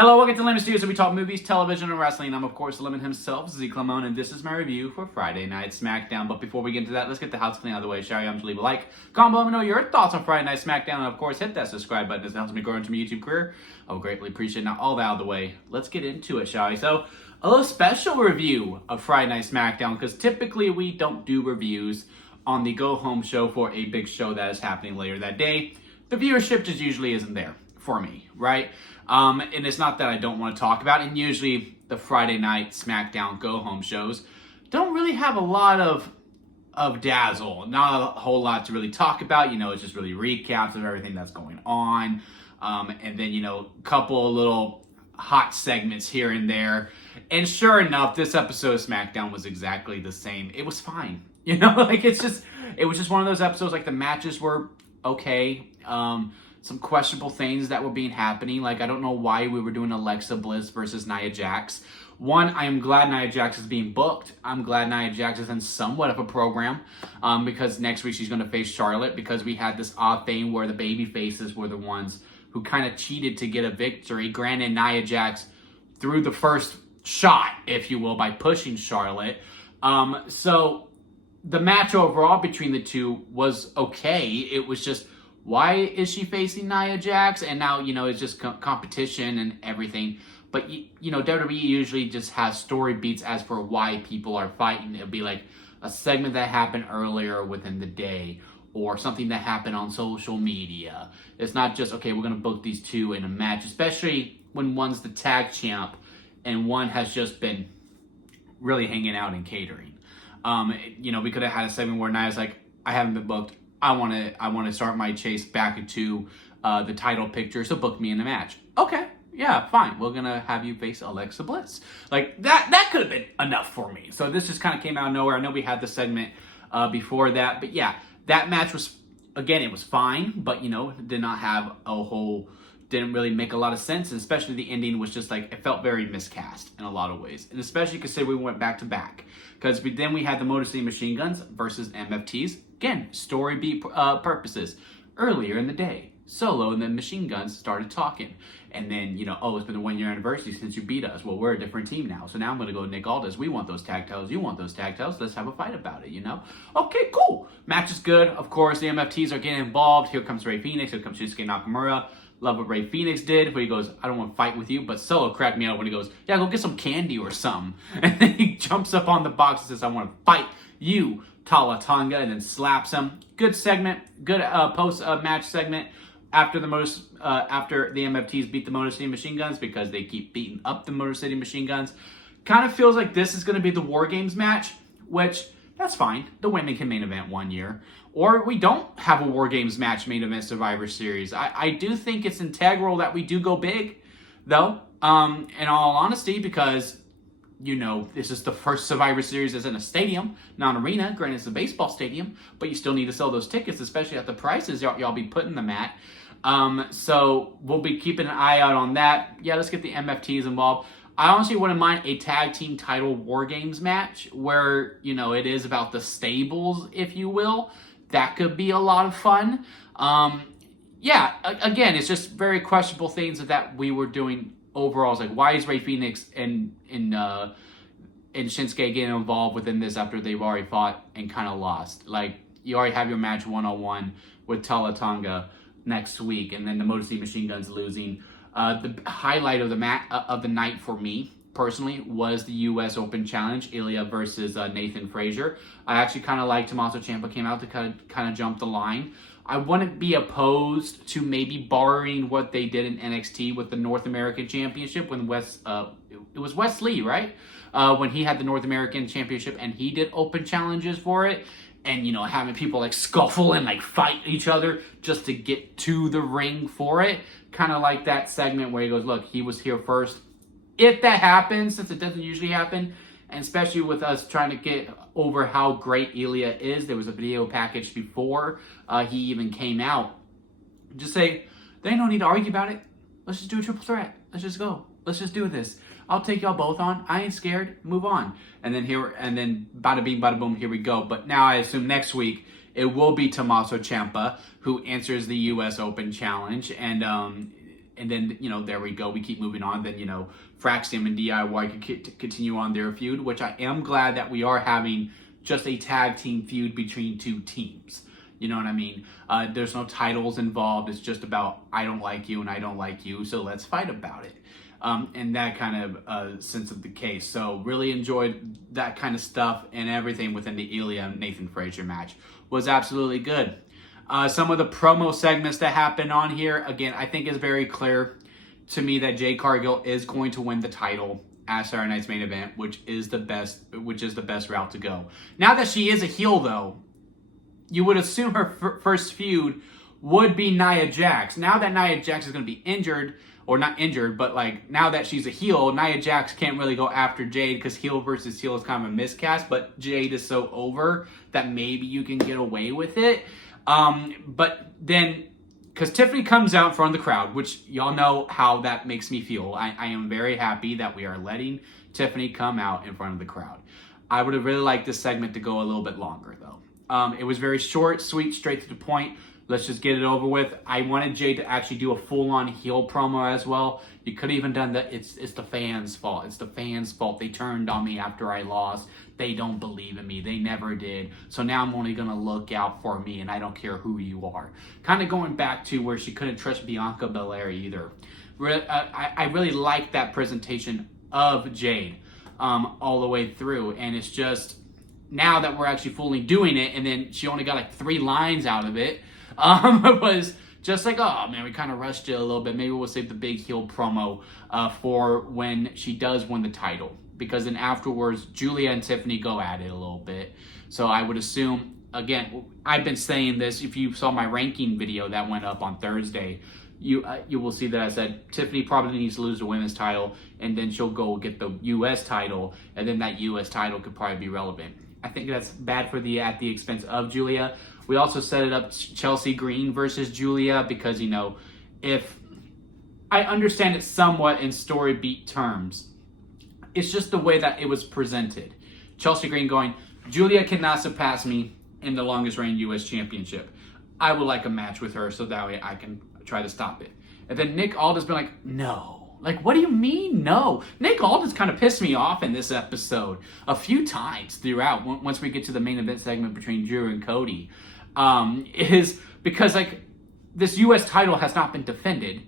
Hello, welcome to Lemon Studios, where we talk movies, television, and wrestling. I'm, of course, Lemon himself, Z Clemone, and this is my review for Friday Night SmackDown. But before we get into that, let's get the house clean out of the way. Shall we? Leave a like, comment, let me know your thoughts on Friday Night SmackDown, and of course, hit that subscribe button as it helps me grow into my YouTube career. I would greatly appreciate it. Now, all that out of the way, let's get into it, shall we? So, a little special review of Friday Night SmackDown, because typically we don't do reviews on the go-home show for a big show that is happening later that day. The viewership just usually isn't there for me, right? And it's not that I don't want to talk about it. And usually the Friday Night SmackDown go-home shows don't really have a lot of dazzle. Not a whole lot to really talk about. You know, it's just really recaps of everything that's going on. And then, you know, a couple little hot segments here and there. And sure enough, this episode of SmackDown was exactly the same. It was fine. You know, like it was just one of those episodes, like the matches were okay. Some questionable things that were happening. Like, I don't know why we were doing Alexa Bliss versus Nia Jax. One, I am glad Nia Jax is being booked. I'm glad Nia Jax is in somewhat of a program because next week she's going to face Charlotte, because we had this odd thing where the baby faces were the ones who kind of cheated to get a victory. Granted, Nia Jax threw the first shot, if you will, by pushing Charlotte. So the match overall between the two was okay. It was just, why is she facing Nia Jax? And now, you know, it's just competition and everything. But, you know, WWE usually just has story beats as for why people are fighting. It'll be like a segment that happened earlier within the day or something that happened on social media. It's not just, okay, we're going to book these two in a match, especially when one's the tag champ and one has just been really hanging out and catering. You know, we could have had a segment where Nia's like, I haven't been booked. I want to start my chase back into the title picture, so book me in the match. Okay, yeah, fine. We're gonna have you face Alexa Bliss. Like that could have been enough for me. So this just kind of came out of nowhere. I know we had the segment before that, but yeah, that match was, again, it was fine, but you know, did not have didn't really make a lot of sense, and especially the ending was just like, it felt very miscast in a lot of ways, and especially considering we went back to back, because then we had the Motor City Machine Guns versus MFTs. Again, story beat purposes. Earlier in the day, Solo and the Machine Guns started talking. And then, you know, oh, it's been the 1 year anniversary since you beat us. Well, we're a different team now. So now I'm going to go Nick Aldis. We want those tag titles. You want those tag titles. Let's have a fight about it, you know? Okay, cool. Match is good. Of course, the MFTs are getting involved. Here comes Rey Fenix. Here comes Shinsuke Nakamura. Love what Rey Fenix did, where he goes, I don't want to fight with you. But Solo cracked me out when he goes, yeah, go get some candy or something. And then he jumps up on the box and says, I want to fight you, Tala Tonga, and then slaps him. Good segment, good post-match segment after the MFTs beat the Motor City Machine Guns, because they keep beating up the Motor City Machine Guns. Kind of feels like this is going to be the War Games match, which, that's fine. The women can main event 1 year. Or we don't have a War Games match main event Survivor Series. I do think it's integral that we do go big, though, in all honesty, because, you know, this is the first Survivor Series that's in a stadium, not an arena. Granted, it's a baseball stadium, but you still need to sell those tickets, especially at the prices y'all be putting them at. So we'll be keeping an eye out on that. Yeah, let's get the MFTs involved. I honestly wouldn't mind a tag team title War Games match where, you know, it is about the stables, if you will. That could be a lot of fun. Yeah, again, it's just very questionable things that we were doing overall. It's like, why is Rey Fenix and Shinsuke getting involved within this after they've already fought and kind of lost? Like, you already have your match 101 with Tala Tonga next week, and then the Motor City Machine Guns losing. The highlight of the night for me personally was the U.S. Open Challenge, Ilya versus Nathan Frazier. I actually kind of liked Tommaso Ciampa came out to kind of jump the line. I wouldn't be opposed to maybe borrowing what they did in NXT with the North American Championship when it was Wes Lee, right? When he had the North American Championship and he did open challenges for it, and, you know, having people like scuffle and like fight each other just to get to the ring for it. Kind of like that segment where he goes, look, he was here first. If that happens, since it doesn't usually happen, and especially with us trying to get over how great Ilya is, there was a video package before he even came out. Just say, there ain't no need to argue about it. Let's just do a triple threat. Let's just go. Let's just do this. I'll take y'all both on. I ain't scared. Move on. And then bada bing, bada boom, here we go. But now I assume next week it will be Tommaso Ciampa who answers the U.S. Open Challenge. And And then, there we go. We keep moving on. Then, Fraxium and DIY could continue on their feud, which I am glad that we are having just a tag team feud between two teams. You know what I mean? There's no titles involved. It's just about I don't like you and I don't like you, so let's fight about it. And that kind of sense of the case. So really enjoyed that kind of stuff, and everything within the Ilya and Nathan Frazier match was absolutely good. Some of the promo segments that happened on here, again, I think is very clear to me that Jade Cargill is going to win the title at Saturday Night's main event, which is the best route to go. Now that she is a heel, though, you would assume her first feud would be Nia Jax. Now that Nia Jax is going to be injured, or not injured, but like now that she's a heel, Nia Jax can't really go after Jade because heel versus heel is kind of a miscast, but Jade is so over that maybe you can get away with it. But then, because Tiffany comes out in front of the crowd, which y'all know how that makes me feel. I am very happy that we are letting Tiffany come out in front of the crowd. I would have really liked this segment to go a little bit longer, though. It was very short, sweet, straight to the point. Let's just get it over with. I wanted Jade to actually do a full-on heel promo as well. You could have even done that. It's the fans' fault. It's the fans' fault. They turned on me after I lost. They don't believe in me. They never did. So now I'm only going to look out for me, and I don't care who you are. Kind of going back to where she couldn't trust Bianca Belair either. I really like that presentation of Jade all the way through, and it's just now that we're actually fully doing it, and then she only got like 3 lines out of it. It was just like, oh man, we kind of rushed it a little bit. Maybe we'll save the big heel promo for when she does win the title, because then afterwards Julia and Tiffany go at it a little bit. So I would assume, again, I've been saying this. If you saw my ranking video that went up on Thursday, you will see that I said Tiffany probably needs to lose the women's title, and then she'll go get the U.S. title, and then that U.S. title could probably be relevant. I think that's bad at the expense of Julia. We also set it up Chelsea Green versus Julia because, if I understand it somewhat in story beat terms, it's just the way that it was presented. Chelsea Green going, Julia cannot surpass me in the longest reigning U.S. championship. I would like a match with her so that way I can try to stop it. And then Nick Aldis been like, no. Like, what do you mean, no? Nick Aldis kind of pissed me off in this episode a few times throughout, once we get to the main event segment between Drew and Cody. Is because, like, this U.S. title has not been defended.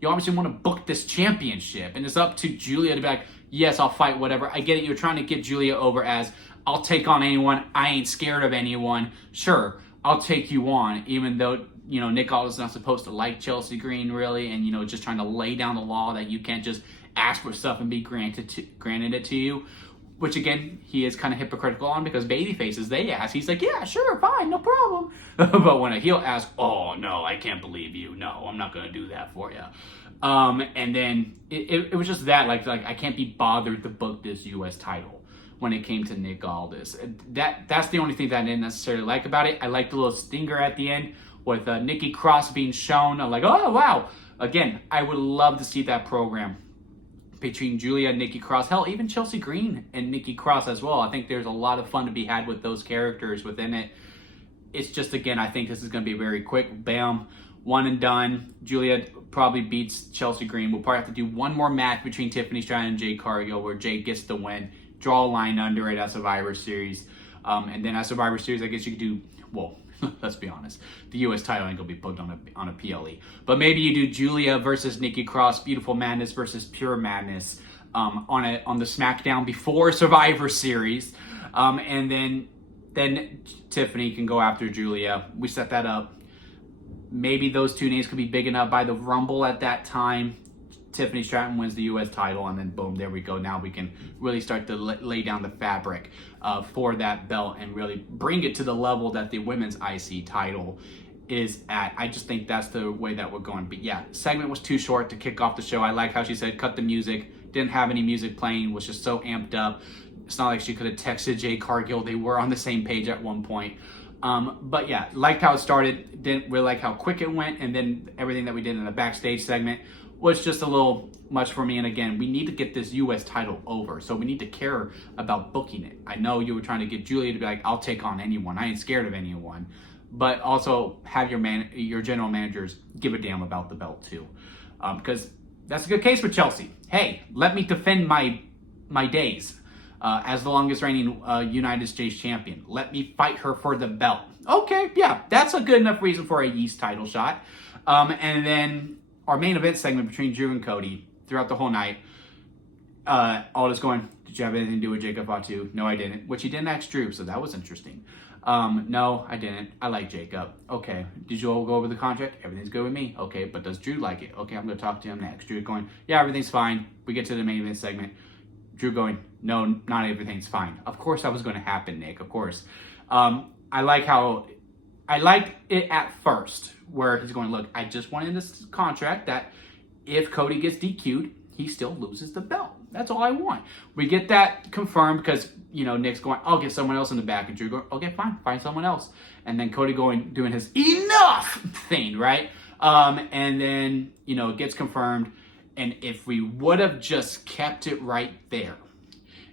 You obviously want to book this championship, and it's up to Julia to be like, yes, I'll fight whatever. I get it. You're trying to get Julia over as, I'll take on anyone. I ain't scared of anyone. Sure, I'll take you on, even though, Nick Aldis is not supposed to like Chelsea Green, really, and, just trying to lay down the law that you can't just ask for stuff and be granted it to you. Which, again, he is kind of hypocritical on, because babyfaces, they ask. He's like, yeah, sure, fine, no problem. But when a heel asks, oh, no, I can't believe you. No, I'm not going to do that for you. And then it was just that, like I can't be bothered to book this U.S. title when it came to Nick Aldis. That's the only thing that I didn't necessarily like about it. I liked the little stinger at the end with Nikki Cross being shown. I'm like, oh, wow. Again, I would love to see that program between Julia and Nikki Cross. Hell, even Chelsea Green and Nikki Cross as well. I think there's a lot of fun to be had with those characters within it. It's just, again, I think this is going to be very quick. Bam, one and done. Julia probably beats Chelsea Green. We'll probably have to do one more match between Tiffany Stratton and Jade Cargill where Jade gets the win. Draw a line under it at Survivor Series. And then at Survivor Series, I guess you could do, well, let's be honest, the U.S. title ain't gonna be booked on a PLE. But maybe you do Julia versus Nikki Cross, Beautiful Madness versus Pure Madness on the SmackDown before Survivor Series, and then Tiffany can go after Julia. We set that up. Maybe those two names could be big enough by the Rumble at that time. Tiffany Stratton wins the U.S. title, and then boom, there we go. Now we can really start to lay down the fabric for that belt and really bring it to the level that the women's IC title is at. I just think that's the way that we're going. But yeah, segment was too short to kick off the show. I like how she said cut the music, didn't have any music playing, was just so amped up. It's not like she could have texted Jade Cargill. They were on the same page at one point. But yeah, liked how it started, didn't really like how quick it went, and then everything that we did in the backstage segment was just a little much for me. And again, we need to get this U.S. title over, so we need to care about booking it. I know you were trying to get Julia to be like, I'll take on anyone. I ain't scared of anyone. But also have your general managers give a damn about the belt too. because that's a good case with Chelsea. Hey, let me defend my days as the longest reigning United States champion. Let me fight her for the belt. Okay, yeah, that's a good enough reason for a Yeast title shot. And then our main event segment between Drew and Cody throughout the whole night. Aldis going, did you have anything to do with Jacob Fatu? No, I didn't. Which he didn't ask Drew, so that was interesting. No, I didn't. I like Jacob. Okay. Did you all go over the contract? Everything's good with me. Okay, but does Drew like it? Okay, I'm going to talk to him next. Drew going, yeah, everything's fine. We get to the main event segment. Drew going, no, not everything's fine. Of course that was going to happen, Nick. Of course. I liked it at first where he's going, look, I just wanted this contract that if Cody gets DQ'd, he still loses the belt. That's all I want. We get that confirmed because, Nick's going, I'll get someone else in the back. And Drew going, okay, fine, find someone else. And then Cody doing his enough thing, right? And then, it gets confirmed. And if we would have just kept it right there,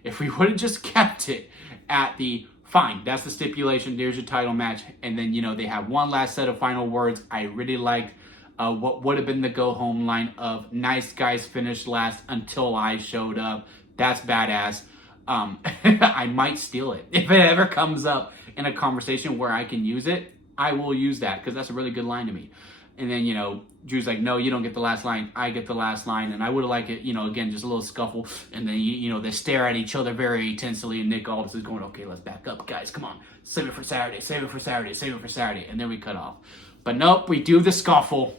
if we would have just kept it at the, fine, that's the stipulation, there's your title match. And then, they have one last set of final words. I really liked what would have been the go-home line of nice guys finished last until I showed up. That's badass. I might steal it. If it ever comes up in a conversation where I can use it, I will use that because that's a really good line to me. And then, Drew's like, no, you don't get the last line. I get the last line. And I would have liked it, again, just a little scuffle. And then, they stare at each other very intensely. And Nick Aldis is going, okay, let's back up, guys. Come on. Save it for Saturday. Save it for Saturday. Save it for Saturday. And then we cut off. But nope, we do the scuffle.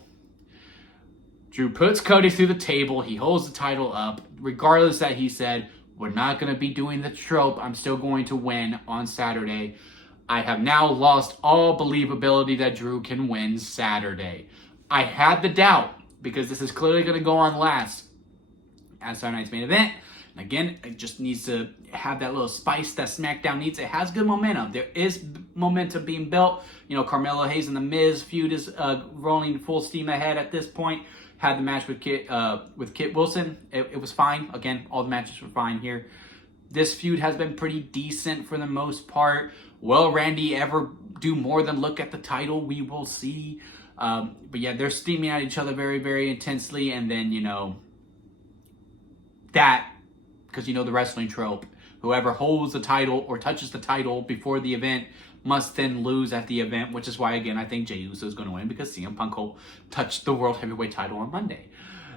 Drew puts Cody through the table. He holds the title up. Regardless that he said, we're not going to be doing the trope. I'm still going to win on Saturday. I have now lost all believability that Drew can win Saturday. I had the doubt because this is clearly going to go on last as Saturday night's main event. And again, it just needs to have that little spice that SmackDown needs. It has good momentum. There is momentum being built. Carmelo Hayes and The Miz feud is rolling full steam ahead at this point. Had the match with Kit Wilson. It was fine. Again, all the matches were fine here. This feud has been pretty decent for the most part. Will Randy ever do more than look at the title? We will see. But yeah, they're steaming at each other very, very intensely. And then, because the wrestling trope, whoever holds the title or touches the title before the event must then lose at the event, which is why, again, I think Jey Uso is going to win because CM Punk will touch the World Heavyweight title on Monday.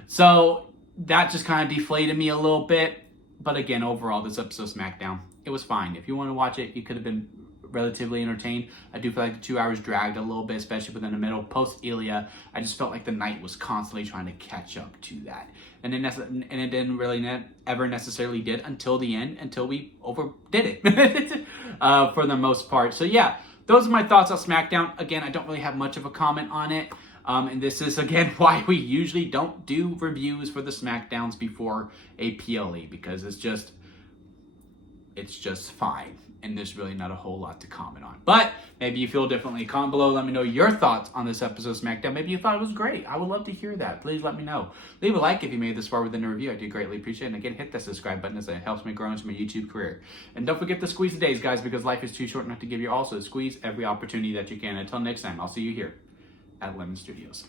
So that just kind of deflated me a little bit. But again, overall, this episode of SmackDown, it was fine. If you want to watch it, you could have been relatively entertained. I do feel like the 2 hours dragged a little bit, especially within the middle. Post Ilya, I just felt like the night was constantly trying to catch up to that. And it didn't really ever necessarily did until the end, until we overdid it for the most part. So yeah, those are my thoughts on SmackDown. Again, I don't really have much of a comment on it. And this is, again, why we usually don't do reviews for the SmackDowns before a PLE, because it's just fine. And there's really not a whole lot to comment on. But maybe you feel differently. Comment below. Let me know your thoughts on this episode of SmackDown. Maybe you thought it was great. I would love to hear that. Please let me know. Leave a like if you made it this far within the review. I do greatly appreciate it. And again, hit that subscribe button as it helps me grow into my YouTube career. And don't forget to squeeze the days, guys, because life is too short not to give you also squeeze every opportunity that you can. Until next time, I'll see you here at Lemon Studios.